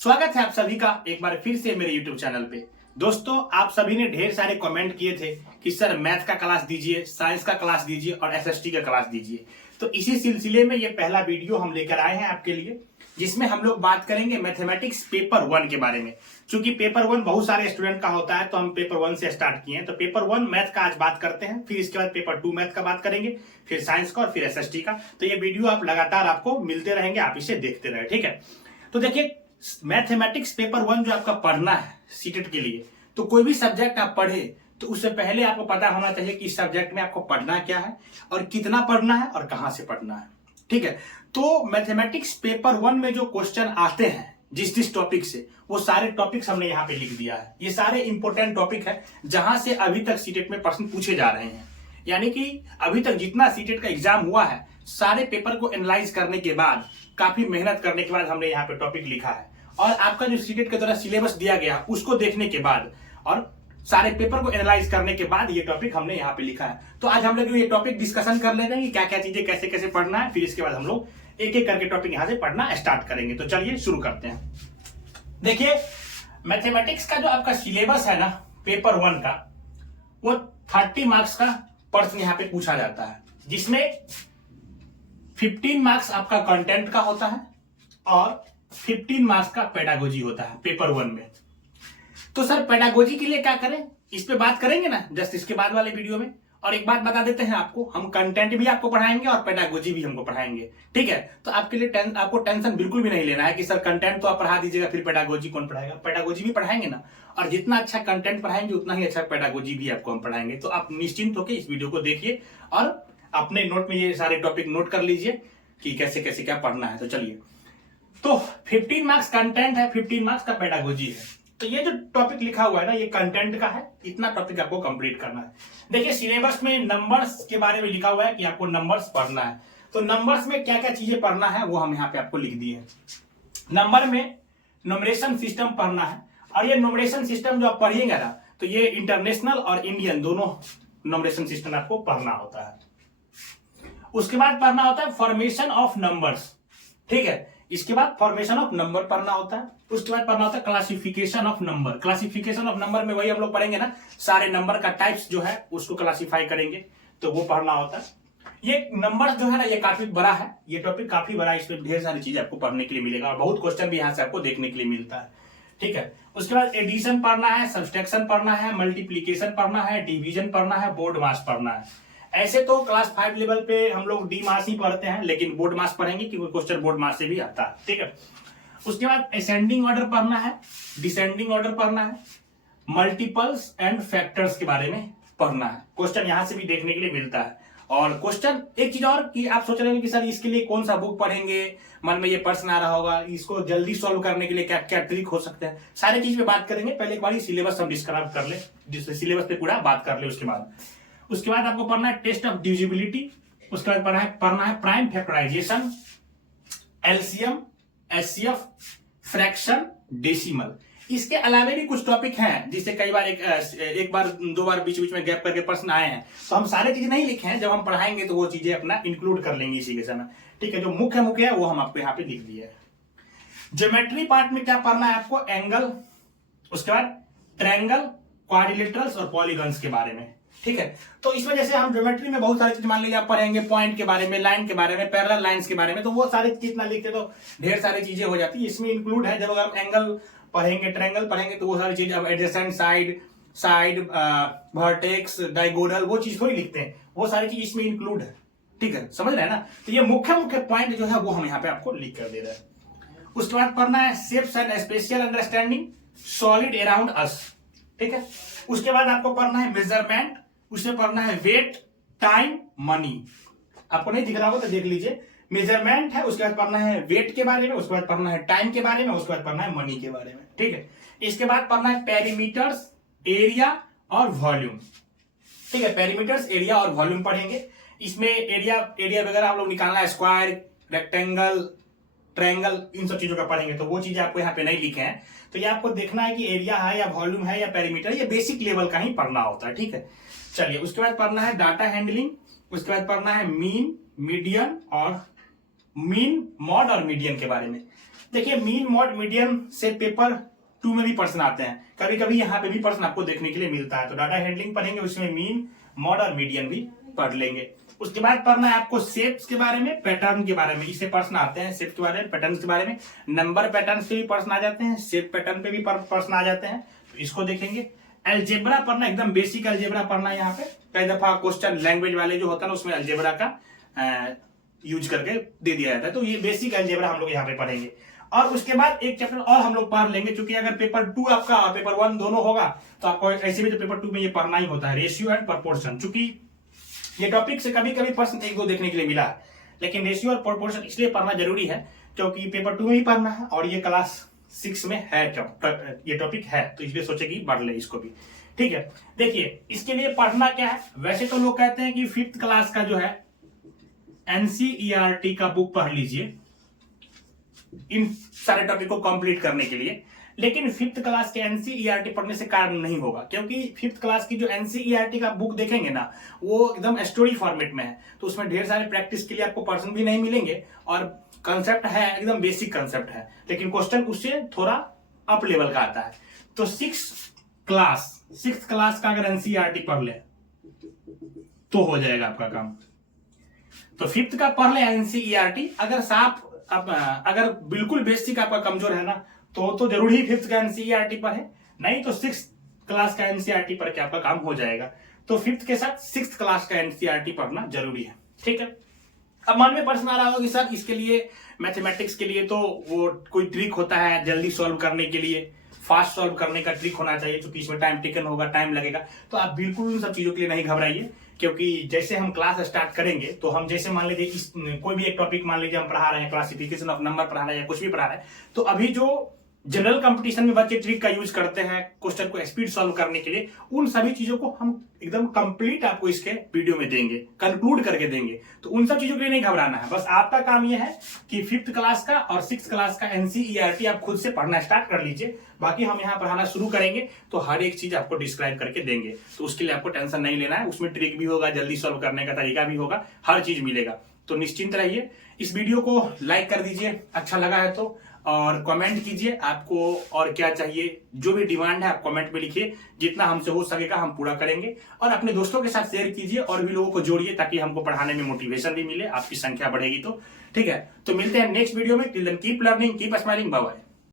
स्वागत है आप सभी का एक बार फिर से मेरे YouTube चैनल पे। दोस्तों, आप सभी ने ढेर सारे कमेंट किए थे कि सर मैथ का क्लास दीजिए, साइंस का क्लास दीजिए और एसएसटी का क्लास दीजिए। तो इसी सिलसिले में ये पहला वीडियो हम लेकर आए हैं आपके लिए, जिसमें हम लोग बात करेंगे मैथमेटिक्स पेपर 1 के बारे में। क्योंकि पेपर 1 बहुत सारे स्टूडेंट का होता है, तो हम पेपर 1 से स्टार्ट किए हैं। तो पेपर 1 मैथ का आज बात करते हैं, फिर इसके बाद पेपर 2 मैथ का बात करेंगे, फिर साइंस का और फिर एसएसटी का। तो ये वीडियो आप लगातार आपको मिलते रहेंगे, आप इसे देखते रहे, ठीक है। तो देखिए, मैथमेटिक्स पेपर 1 जो आपका पढ़ना है सीटेट के लिए, तो कोई भी सब्जेक्ट आप पढ़े तो उससे पहले आपको पता होना चाहिए कि इस सब्जेक्ट में आपको पढ़ना क्या है और कितना पढ़ना है और कहां से पढ़ना है, ठीक है। तो मैथमेटिक्स पेपर 1 में जो क्वेश्चन आते हैं जिस टॉपिक से, वो सारे टॉपिक्स हमने यहाँ पे लिख दिया है। ये सारे इंपॉर्टेंट टॉपिक है जहां से अभी तक सीटेट में प्रश्न पूछे जा रहे हैं। यानी कि अभी तक जितना सीटेट का एग्जाम हुआ है, सारे पेपर को एनालाइज करने के बाद, काफी मेहनत करने के बाद हमने यहाँ पे टॉपिक लिखा है। और आपका जो सीटेट के द्वारा सिलेबस दिया गया उसको देखने के बाद और सारे पेपर को एनालाइज करने के बाद ये टॉपिक हमने यहाँ पे लिखा है। तो आज हम लोग ये टॉपिक डिस्कशन कर लेते हैं कि क्या क्या चीजें कैसे कैसे पढ़ना है, फिर इसके बाद हम लोग एक एक करके टॉपिक यहाँ से पढ़ना स्टार्ट करेंगे। तो चलिए शुरू करते हैं। देखिए, मैथमेटिक्स का जो आपका सिलेबस है ना पेपर 1 का, वो 30 मार्क्स का प्रश्न यहाँ पे पूछा जाता है, जिसमें 15 मार्क्स आपका कंटेंट का होता है और 15 मार्क्स का पेडागोजी होता है पेपर 1 में। तो सर पेडागोजी के लिए क्या करें, इस पे बात करेंगे ना जस्ट इसके बाद वाले वीडियो में। और एक बात बता देते हैं आपको, हम कंटेंट भी आपको पढ़ाएंगे और पेडागोजी भी हमको पढ़ाएंगे, ठीक है। तो आपके लिए आपको टेंशन बिल्कुल भी नहीं लेना है कि सर कंटेंट तो आप पढ़ा दीजिएगा, फिर पेडागोजी कौन पढ़ाएगा। पेडागोजी भी पढ़ाएंगे ना, और जितना अच्छा कंटेंट पढ़ाएंगे उतना ही अच्छा पेडागोजी भी आपको हम पढ़ाएंगे। तो आप निश्चिंत होकर इस वीडियो को देखिए और अपने नोट में ये सारे टॉपिक नोट कर लीजिए कि कैसे कैसे क्या पढ़ना है। तो चलिए, तो 15 मार्क्स कंटेंट है, 15 मार्क्स का पेडागोजी है। तो ये जो टॉपिक लिखा हुआ है ना, ये कंटेंट का है, इतना टॉपिक आपको कंप्लीट करना है। देखिए, सिलेबस में नंबर्स के बारे में लिखा हुआ है कि आपको नंबर्स पढ़ना है। तो नंबर्स में क्या क्या चीजें पढ़ना है वो हम यहाँ पे आपको लिख दिए। नंबर में न्यूमरेशन सिस्टम पढ़ना है, और ये न्यूमरेशन सिस्टम जो आप पढ़िएगा ना, तो ये इंटरनेशनल और इंडियन दोनों न्यूमरेशन सिस्टम आपको पढ़ना होता है। उसके बाद पढ़ना होता है फॉर्मेशन ऑफ नंबर्स, ठीक है। इसके बाद फॉर्मेशन ऑफ नंबर पढ़ना होता है। उसके बाद पढ़ना होता है classification of number. Classification of number में वही हम लोग पढ़ेंगे ना, सारे नंबर का टाइप्स जो है उसको क्लासिफाई करेंगे, तो वो पढ़ना होता है। ये नंबर जो है ना, ये काफी बड़ा है, ये टॉपिक काफी बड़ा है, इसमें ढेर सारी चीजें आपको पढ़ने के लिए मिलेगा और बहुत क्वेश्चन भी यहाँ से आपको देखने के लिए मिलता है, ठीक है। उसके बाद एडिशन पढ़ना है, सब्सट्रैक्शन पढ़ना है, मल्टीप्लीकेशन पढ़ना है, डिवीजन पढ़ना है, बोर्ड मास पढ़ना है। ऐसे तो क्लास 5 लेवल पे हम लोग डी मास ही पढ़ते हैं, लेकिन बोर्ड मास पढ़ेंगे क्योंकि क्वेश्चन बोर्ड मास से भी आता है, ठीक है। उसके बाद असेंडिंग ऑर्डर पढ़ना है, डिसेंडिंग ऑर्डर पढ़ना है, मल्टीपल्स एंड फैक्टर्स के बारे में पढ़ना है। क्वेश्चन यहां से भी देखने के लिए मिलता है। और क्वेश्चन एक चीज और कि आप सोच रहे हैं कि सर इसके लिए कौन सा बुक पढ़ेंगे, मन में ये प्रश्न आ रहा होगा, इसको जल्दी सॉल्व करने के लिए क्या क्या ट्रिक हो सकते हैं, सारी चीज पे बात करेंगे। पहले एक बार सिलेबस हम डिस्क्राइब कर ले, जिससे सिलेबस पे पूरा बात कर ले। उसके बाद आपको पढ़ना है टेस्ट ऑफ डिविजिबिलिटी। उसके बाद पढ़ना है prime factorization, LCM, HCF, fraction, decimal. इसके अलावा भी कुछ टॉपिक हैं जिससे कई बार एक बार दो बार बीच बीच में गैप करके प्रश्न आए हैं। तो हम सारे चीजें नहीं लिखे हैं, जब हम पढ़ाएंगे तो वो चीजें अपना इंक्लूड कर लेंगे इसी के समय, ठीक है। जो मुख्य मुख्य है वो हम आपको यहाँ पे लिख दिए है। ज्योमेट्री पार्ट में क्या पढ़ना है आपको, एंगल, उसके बाद ट्रायंगल, क्वाड्रिलेटरल्स और पॉलीगन्स के बारे में, ठीक है। तो इस वजह से हम ज्योमेट्री में बहुत सारी चीज, मान लीजिए आप पढ़ेंगे पॉइंट के बारे में, लाइन के बारे में, पैरेलल लाइंस के बारे में, तो वो सारी चीज ना लिखते तो ढेर सारी चीजें हो जाती है। इसमें इंक्लूड है, जब अगर हम एंगल पढ़ेंगे, ट्रायंगल पढ़ेंगे, तो वो सारी चीज, अब एडजेसेंट साइड, वर्टेक्स, डायगोनल, वो चीज थोड़ी लिखते हैं, वो सारी चीज इसमें इंक्लूड है, ठीक है, समझ रहे हैं ना। तो ये मुख्य मुख्य पॉइंट जो है वो हम यहाँ पे आपको लिख कर दे रहे हैं। उसके बाद पढ़ना है shapes and spatial understanding, solid around us, ठीक है। उसके बाद आपको पढ़ना है मेजरमेंट, उसमें पढ़ना है वेट, टाइम, मनी। आपको नहीं दिख रहा होगा तो देख लीजिए, मेजरमेंट है, उसके बाद पढ़ना है वेट के बारे में, उसके बाद पढ़ना है टाइम के बारे में, उसके बाद पढ़ना है मनी के बारे में, ठीक है। इसके बाद पढ़ना है पेरीमीटर्स, एरिया और वॉल्यूम, ठीक है। पेरीमीटर्स, एरिया और वॉल्यूम पढ़ेंगे। इसमें एरिया वगैरह हम लोग निकालना है, स्क्वायर, रेक्टेंगल, ट्रायंगल, इन सब चीजों का पढ़ेंगे, तो वो चीजें आपको यहाँ पे नहीं लिखे हैं। तो ये आपको देखना है कि एरिया है या वॉल्यूम है या पेरीमीटर, ये बेसिक लेवल का ही पढ़ना होता है, ठीक है। चलिए, उसके बाद पढ़ना है डाटा हैंडलिंग, उसके बाद पढ़ना है मीन, मीडियन और मीन, मॉड और मीडियन के बारे में। देखिए मीन मॉड मीडियम से पेपर 2 में भी प्रश्न आते हैं, कभी कभी यहाँ पे भी प्रश्न आपको देखने के लिए मिलता है। तो डाटा हैंडलिंग पढ़ेंगे, उसमें मीन मॉड और मीडियन भी पढ़ लेंगे। उसके बाद पढ़ना है आपको शेप्स के बारे में, पैटर्न के बारे में, इससे प्रश्न आते हैं। शेप के बारे में, पैटर्न के बारे में, नंबर पैटर्न से भी प्रश्न आ जाते हैं, शेप पैटर्न पे भी प्रश्न आ जाते हैं, तो इसको देखेंगे। अलजेब्रा पढ़ना, एकदम बेसिक अलजेब्रा पढ़ना है। यहाँ पे कई दफा क्वेश्चन लैंग्वेज वाले जो होता है ना उसमें अलजेब्रा का यूज करके दे दिया जाता है, तो ये बेसिक अलजेब्रा हम लोग यहाँ पे पढ़ेंगे। और उसके बाद एक चैप्टर और हम लोग पढ़ लेंगे, क्योंकि अगर पेपर 2 आपका और पेपर 1 दोनों होगा तो आपको ऐसे भी तो पेपर 2 में ये पढ़ना ही होता है, रेशियो एंड प्रोपोर्शन। चूंकि ये टॉपिक से कभी कभी प्रश्न 1-2 देखने के लिए मिला है, लेकिन रेशियो और प्रोपोर्शन इसलिए पढ़ना जरूरी है क्योंकि पेपर 2 में ही पढ़ना है और ये क्लास 6 में है, ये टॉपिक है, तो इसलिए सोचे कि पढ़ ले इसको भी। ठीक है, देखिए इसके लिए पढ़ना क्या है। वैसे तो लोग कहते हैं कि 5th क्लास का जो है एनसीईआरटी का बुक पढ़ लीजिए इन सारे टॉपिक को कंप्लीट करने के लिए, लेकिन 5th क्लास के एनसीईआरटी पढ़ने से काम नहीं होगा, क्योंकि 5th क्लास की जो एनसीईआरटी का बुक देखेंगे ना वो एकदम स्टोरी फॉर्मेट में है, तो उसमें ढेर सारे प्रैक्टिस के लिए आपको पर्सन भी नहीं मिलेंगे और कंसेप्ट है एकदम बेसिक कंसेप्ट है, लेकिन क्वेश्चन उससे थोड़ा अप लेवल का आता है। तो 6th क्लास का अगर एनसीईआरटी पढ़ ले तो हो जाएगा आपका काम। तो 5th का पढ़ ले एनसीईआरटी। अगर बिल्कुल बेसिक आपका कमजोर है ना तो जरूर ही 5th का एनसीईआरटी पढ़े, नहीं तो 6th क्लास का एनसीईआरटी पढ़ के आपका काम हो जाएगा। तो 5th के साथ 6th क्लास का एनसीईआरटी पढ़ना जरूरी है। ठीक है, अब मन में प्रश्न आ रहा होगा कि सर इसके लिए मैथमेटिक्स के लिए तो वो कोई ट्रिक होता है जल्दी सॉल्व करने के लिए, फास्ट सॉल्व करने का ट्रिक होना चाहिए, क्योंकि इसमें टाइम टेकन होगा, टाइम लगेगा। तो आप बिल्कुल उन सब चीजों के लिए नहीं घबराइए, क्योंकि जैसे हम क्लास स्टार्ट करेंगे तो हम जैसे मान लीजिए कोई भी एक टॉपिक मान लीजिए हम पढ़ा रहे हैं, क्लासिफिकेशन ऑफ नंबर पढ़ा रहे हैं या कुछ भी पढ़ा रहे हैं, तो अभी जो जनरल कंपटीशन में बच्चे ट्रिक का यूज करते हैं क्वेश्चन को स्पीड सॉल्व करने के लिए, उन सभी चीजों को हम एकदम कंप्लीट आपको इसके वीडियो में देंगे, कंक्लूड करके देंगे। तो उन सब चीजों के लिए नहीं घबराना है, बस आपका काम यह है कि 5th क्लास का और 6th क्लास का एनसीईआरटी आप खुद से पढ़ना स्टार्ट कर लीजिए। बाकी हम यहाँ पढ़ाना शुरू करेंगे तो हर एक चीज आपको डिस्क्राइब करके देंगे, तो उसके लिए आपको टेंशन नहीं लेना है। उसमें ट्रिक भी होगा, जल्दी सॉल्व करने का तरीका भी होगा, हर चीज मिलेगा। तो निश्चिंत रहिए। इस वीडियो को लाइक कर दीजिए अच्छा लगा है तो, और कमेंट कीजिए आपको और क्या चाहिए, जो भी डिमांड है आप कमेंट में लिखिए, जितना हमसे हो सकेगा हम पूरा करेंगे। और अपने दोस्तों के साथ शेयर कीजिए और भी लोगों को जोड़िए, ताकि हमको पढ़ाने में मोटिवेशन भी मिले, आपकी संख्या बढ़ेगी तो। ठीक है, तो मिलते हैं नेक्स्ट वीडियो में। Till then keep learning, keep smiling, bye bye.